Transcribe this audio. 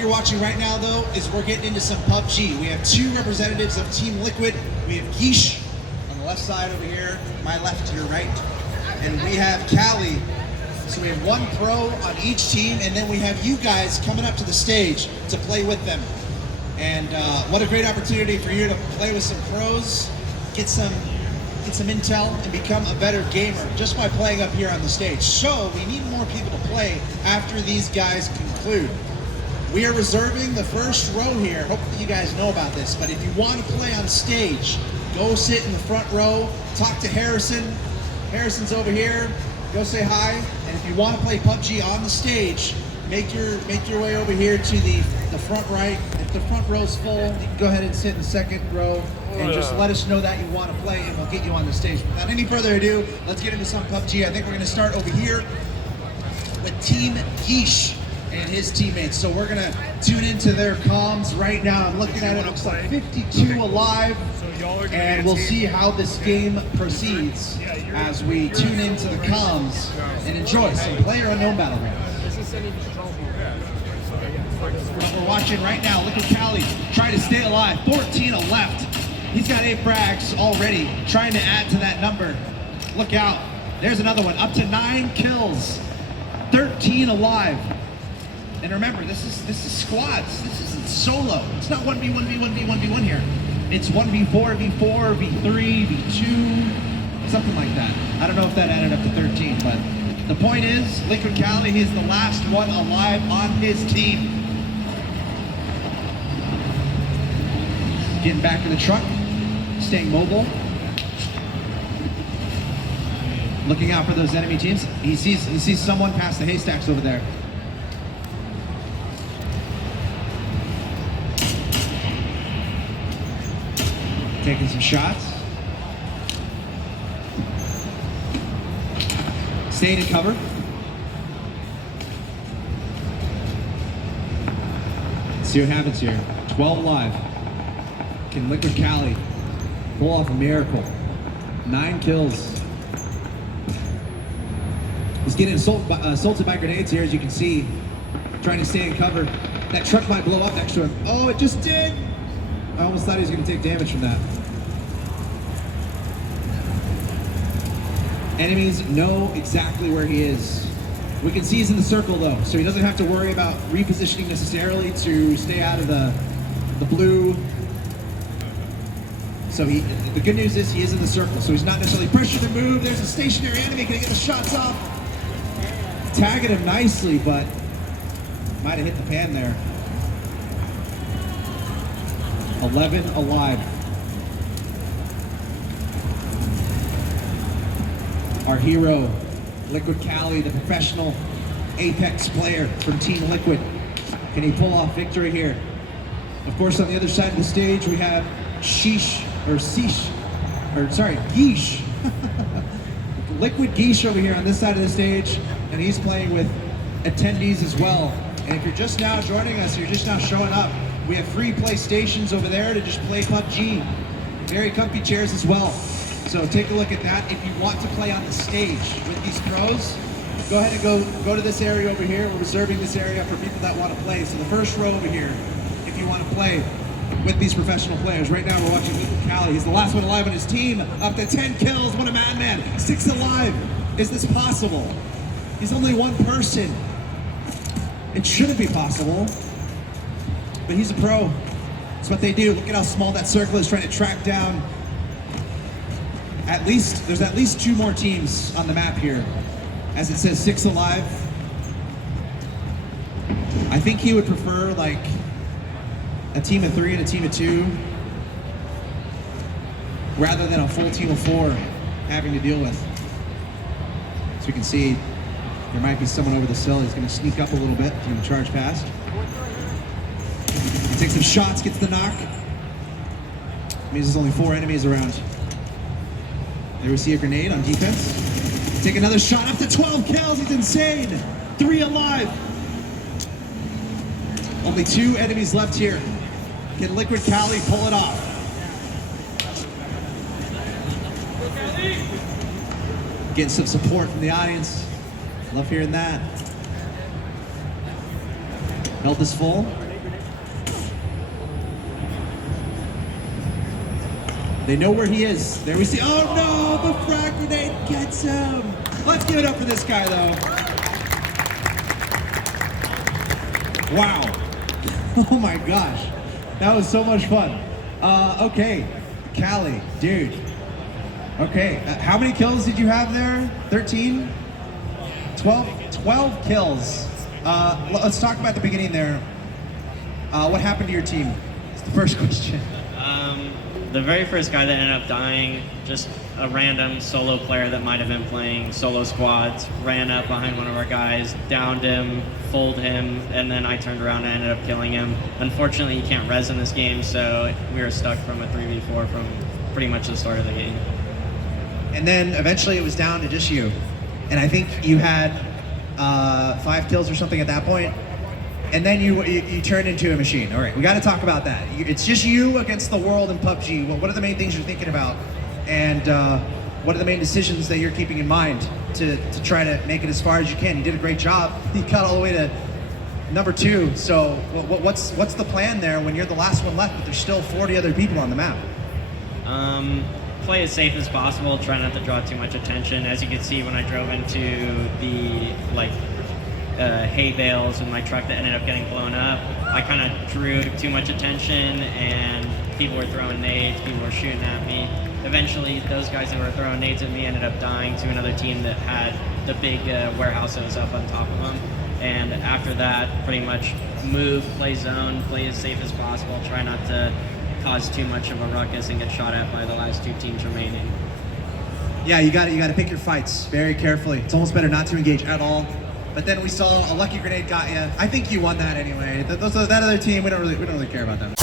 you're watching right now, though, is we're getting into some PUBG. We have two representatives of Team Liquid. We have Geesh on the left side over here, my left to your right, and we have Callie. So we have one pro on each team, and then we have you guys coming up to the stage to play with them. And what a great opportunity for you to play with some pros, get some intel, and become a better gamer just by playing up here on the stage. So we need more people to play after these guys conclude. We are reserving the first row here. Hopefully you guys know about this, but if you want to play on stage, go sit in the front row, talk to Harrison. Harrison's over here. Go say hi. And if you want to play PUBG on the stage, make your way over here to the front right. If the front row's full, you can go ahead and sit in the second row and just let us know that you want to play, and we'll get you on the stage. Without any further ado, let's get into some PUBG. I think we're going to start over here with Team Geesh and his teammates. So we're going to tune into their comms right now. I'm looking at it. It looks like 52 alive, and we'll see how this game proceeds as we tune into the comms and enjoy some PlayerUnknown Battlegrounds. What we're watching right now, look at Callie trying to stay alive. 14 left. He's got 8 frags already, trying to add to that number. Look out. There's another one, up to 9 kills. 13 alive. And remember, this is squads. This isn't solo. It's not 1v1, v1, v1, v1 here. It's 1v4, v4, v3, v2, something like that. I don't know if that added up to 13, but the point is, Liquid Callie, he's the last one alive on his team. Getting back to the truck, staying mobile. Looking out for those enemy teams. He sees someone past the haystacks over there. Taking some shots. Staying in cover. Let's see what happens here. 12 alive. Can Liquid Callie pull off a miracle? 9 kills. He's getting assaulted by grenades here, as you can see. Trying to stay in cover. That truck might blow up next to him. Oh, it just did! I almost thought he was going to take damage from that. Enemies know exactly where he is. We can see he's in the circle though, so he doesn't have to worry about repositioning necessarily to stay out of the blue. So the good news is he is in the circle, so he's not necessarily pressured to move. There's a stationary enemy. Can he get the shots off? Tagging him nicely, but might have hit the pan there. 11 alive. Our hero, Liquid Callie, the professional Apex player from Team Liquid. Can he pull off victory here? Of course, on the other side of the stage, we have Geesh. Liquid Geesh over here on this side of the stage, and he's playing with attendees as well. And if you're just now joining us, you're just now showing up, we have free PlayStations over there to just play PUBG. Very comfy chairs as well. So take a look at that. If you want to play on the stage with these pros, go ahead and go to this area over here. We're reserving this area for people that want to play. So the first row over here, if you want to play with these professional players. Right now we're watching Liquid Callie. He's the last one alive on his team. Up to 10 kills. What a madman. 6 alive. Is this possible? He's only one person. It shouldn't be possible. But he's a pro. That's what they do. Look at how small that circle is, trying to track down. There's at least 2 more teams on the map here. As it says 6 alive. I think he would prefer like a team of 3 and a team of 2 rather than a full team of 4 having to deal with. So you can see there might be someone over the sill. He's going to sneak up a little bit and charge past. He takes some shots, gets the knock. Means there's only 4 enemies around. There we see a grenade on defense. Take another shot, up to 12 kills. He's insane. 3 alive. Only 2 enemies left here. Can Liquid Callie pull it off? Getting some support from the audience. Love hearing that. Held this full. They know where he is. There we see. Oh no, the frag grenade gets him. Let's give it up for this guy though. Wow. Oh my gosh. That was so much fun. Okay, Callie, dude. Okay, how many kills did you have there? 13? 12 kills. Let's talk about the beginning there. What happened to your team? It's the first question. The very first guy that ended up dying, just a random solo player that might have been playing solo squads, ran up behind one of our guys, downed him, fulled him, and then I turned around and ended up killing him. Unfortunately, you can't res in this game, so we were stuck from a 3v4 from pretty much the start of the game. And then eventually it was down to just you. And I think you had 5 kills or something at that point. And then you turned into a machine. All right, we got to talk about that. It's just you against the world in PUBG. What are the main things you're thinking about? And what are the main decisions that you're keeping in mind to try to make it as far as you can? You did a great job. You got all the way to number 2. So what's the plan there when you're the last one left, but there's still 40 other people on the map? Play as safe as possible, try not to draw too much attention. As you can see, when I drove into the hay bales with my truck that ended up getting blown up, I kind of drew too much attention and people were throwing nades, people were shooting at me. Eventually, those guys that were throwing nades at me ended up dying to another team that had the big warehouse that was up on top of them. And after that, pretty much move, play zone, play as safe as possible, try not to cause too much of a ruckus and get shot at by the last 2 teams remaining. Yeah, you got to pick your fights very carefully. It's almost better not to engage at all. But then we saw a lucky grenade got you. I think you won that anyway. That other team, we don't really care about them.